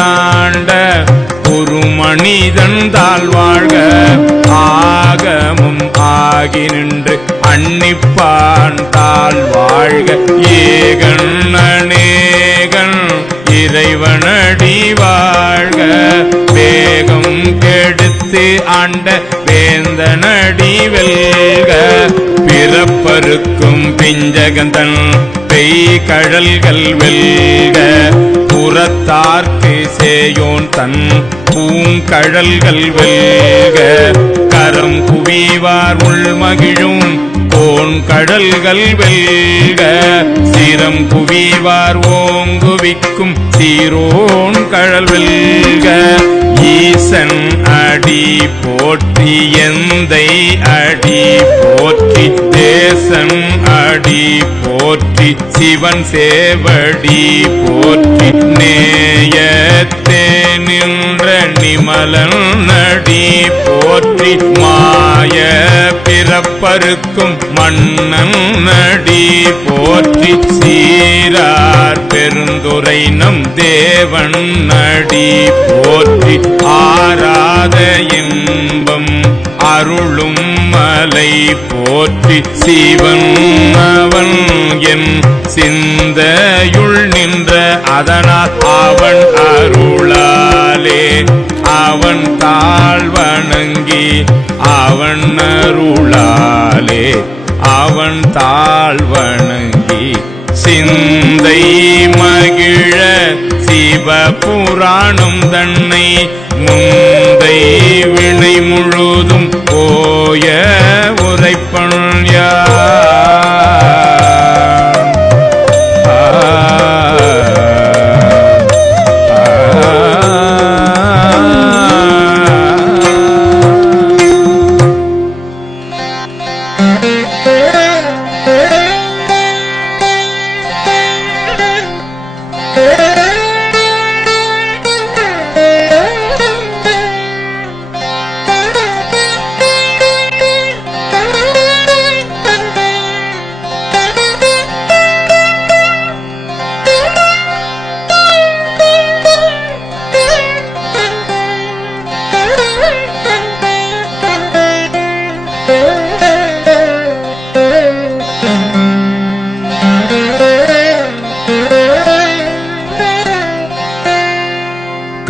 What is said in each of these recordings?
போகழியாண்ட ஒரு மனிதன் தாழ்வாழ்க ஆகமும் ஆகி நின்று அன்னிப்பான் தாழ்வாழ்க ஏகன் அநேகன் இறைவனடி வாழ்க. வேகம் கெடுத்து ஆண்ட வேந்தனடி வெல்க. பிறப்பருக்கும் பிஞ்சகந்தன் பெய் கழல்கள் வெல்க புறத்தார்க்கு சேயோன் தன் பூங்கழல்கள் வெல்க. கரம் குவிவார் உள்மகிழும் கோன் கடல்கள் வெல்க. சிரம் குவிவார் ஓங்குவிக்கும் சீரோன் கழல் வெல்க. ஈசன் அடி போற்றி எந்தை அடி போற்றி தேசன் அடி போற்றி சிவன் சேவடி போற்றி நேயத்தே நின்ற நிமலன் நடி போற்றி மாய பிறப்பருக்கும் மன்னன் நடி போற்றி சீரார் பெருந்துரை நம் தேவன் நடி போற்றி ஆராத இன்பம் அருளும் மலை போற்றி சிவன் அவன் என் சிந்தையுள் நின்ற அதனால் அவன் அருளாலே. அவன் தாழ் வணங்கி அவன் அருளாலே. அவன் தாழ் வணங்கி சிந்தை மகிழ சிவபுராணம் தன்னை முந்தை வினை முழுதும் yeah.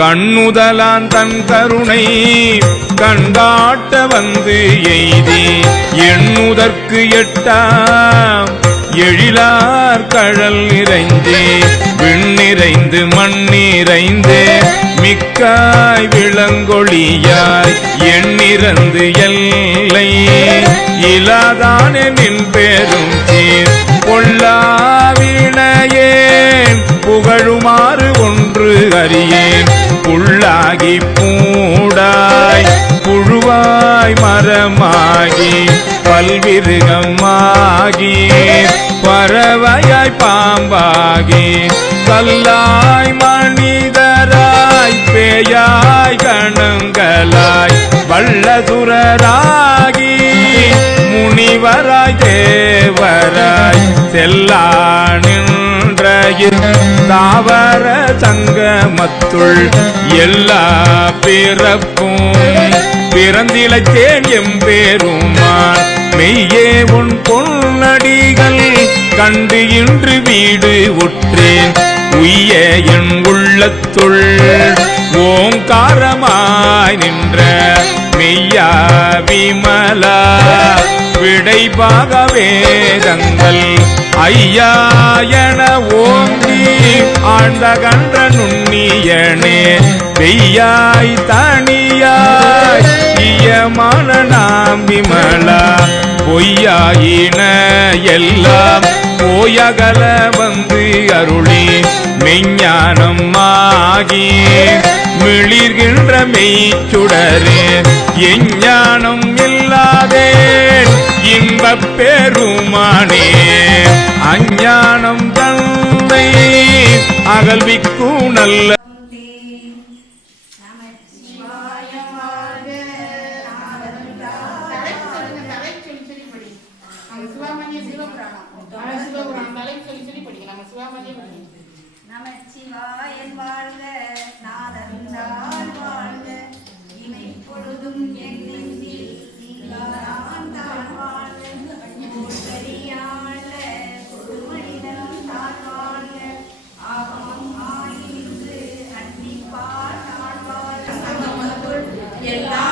கண்ணுதலான் தன் கருணை கண்டாட்ட வந்து எய்தி எண்ணுதற்கு எட்டாம் எழிலார் கழல் நிறைந்தே விண்ணிறைந்து மண்ணிறைந்து மிக்காய் விளங்கொழியாய் எண்ணிறந்து எல்லை இலாதானே நின் பெரும் தீர். பொல்லாவினையேன் புகழுமாறு ஒன்று அறியேன். புள்ளாகி பூடாய் புழுவாய் மரமாகி பல்விருகமாகி பறவையாய் பாம்பாகி கல்லாய் மனிதராய் பேயாய் கணங்களாய் வள்ளதுரராகி முனிவராய் தேவராய் செல்லா ஒன்றையில் தாவர சங்கமத்துள் எல்லா பிறப்பும் பிறந்திலத்தேன் எம்பெருமான். மெய்யே உன் பொன்னடிகள் கண்டு இன்று வீடு ஒற்றேன் உய்ய என் உள்ளத்துள் ஓங்காரமாய் நின்ற மெய்யா விமலா விடைபாக வேதங்கள் ஐயா என ஓங்கி ஆழ்ந்த கன்ற நுண்ணியனே பெய்யாய் தனியாய் இயமான நாம் விமலா. பொய்யாயின எல்லாம் ஓயகல வந்து அருளி மெஞ்ஞானம் ஆகி மிளிர்கின்ற மெய்ச்சுடரே எஞ்ஞானம் இல்லாதே இன்பப் பெருமானே. அஞ்ஞானம் தந்தை அகல்விக்கும் நல்ல எல்லா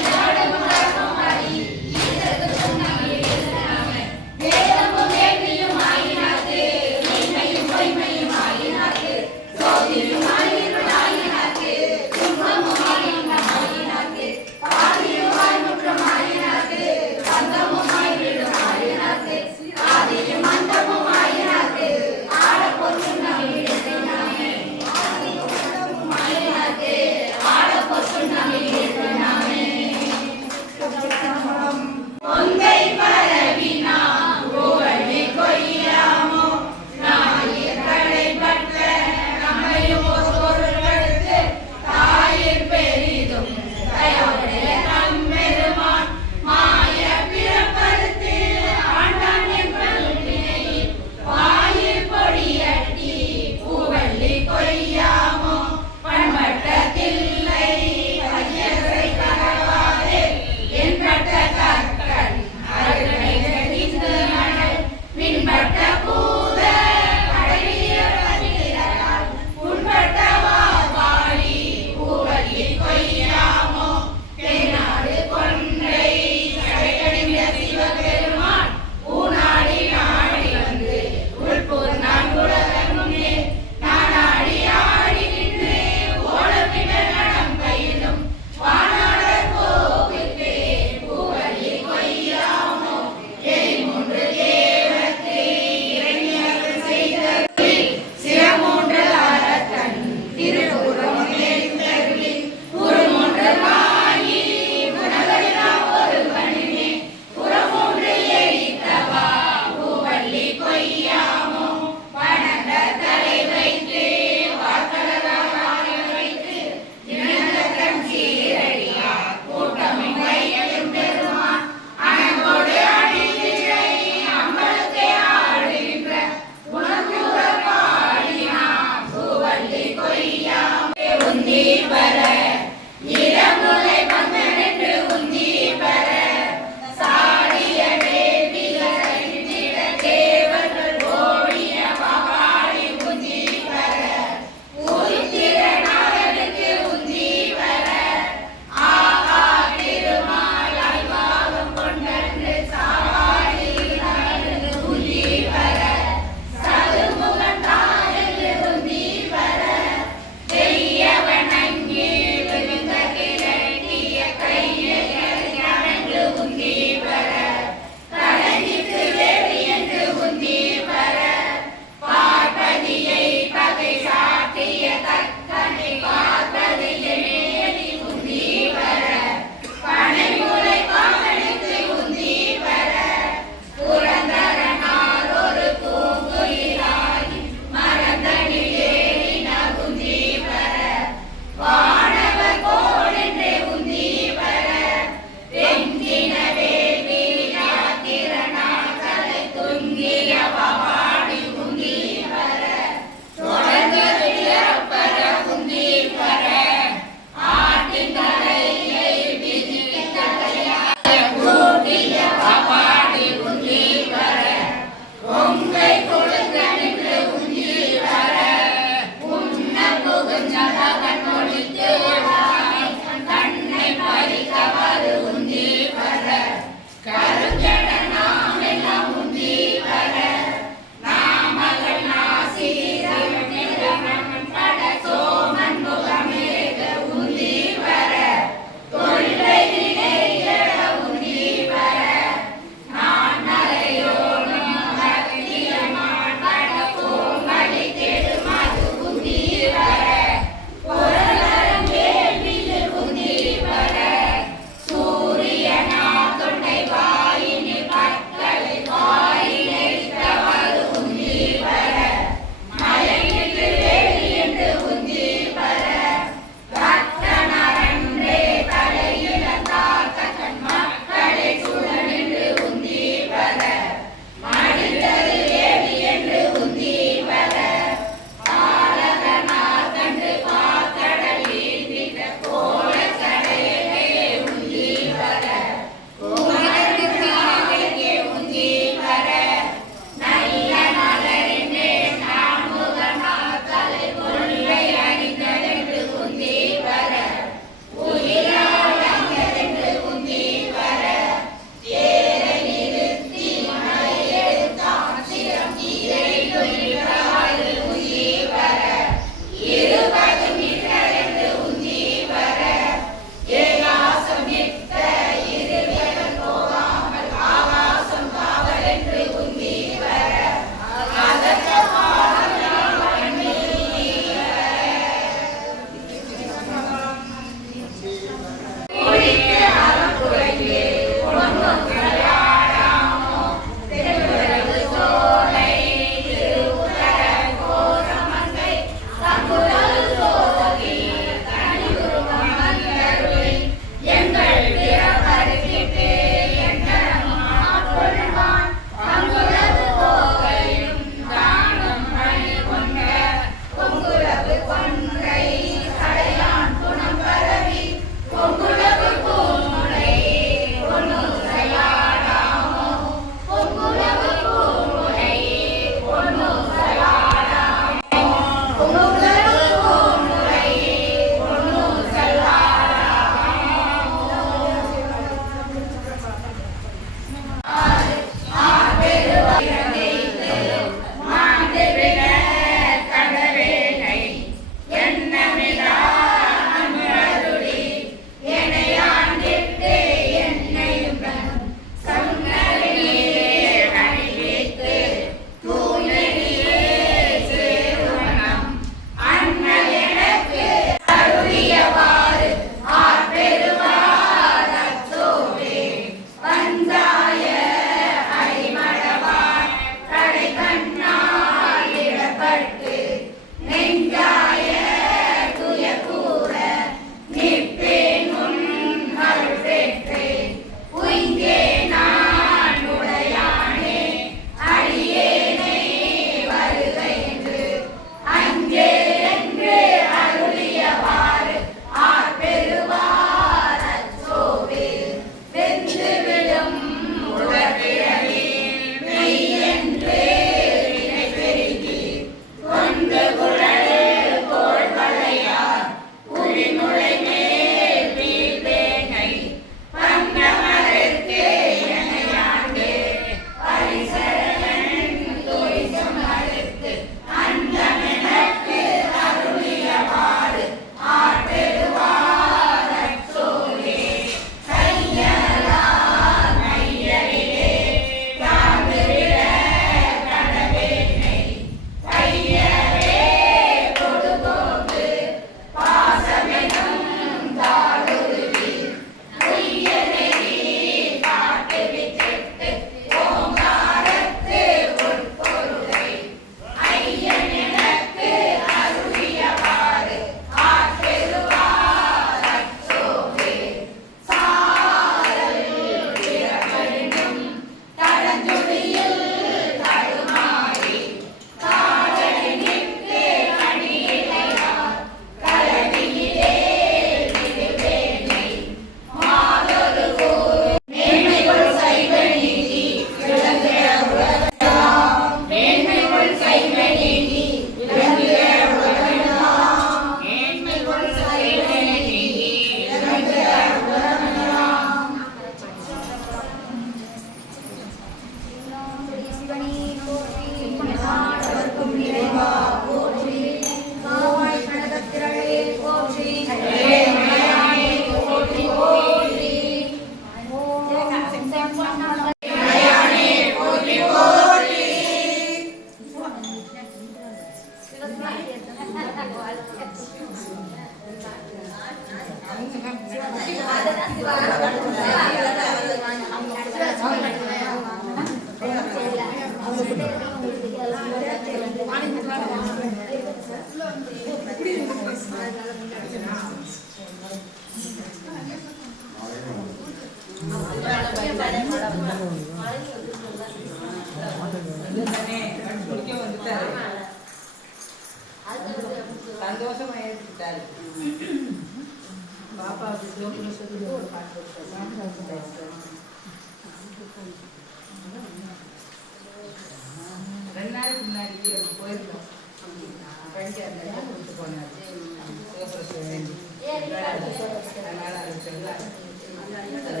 அதனால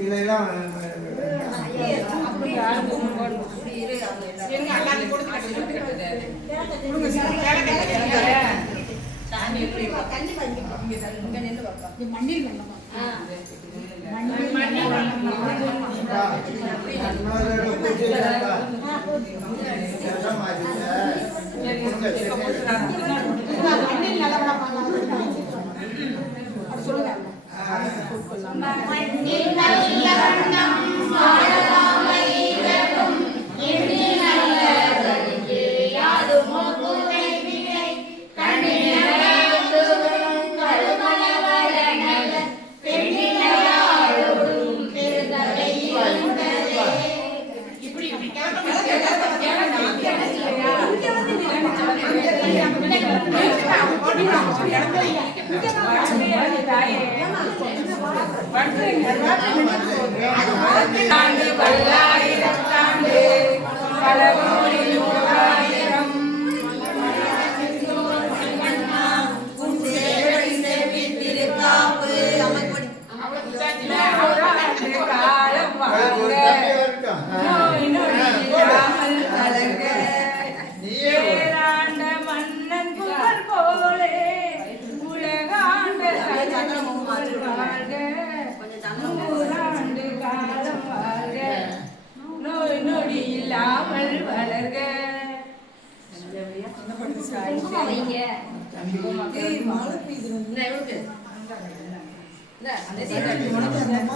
இதெல்லாம் சொல்லுங்க பல்லாயிரத்தாண்டு பல 那，俺们现在就往那边走。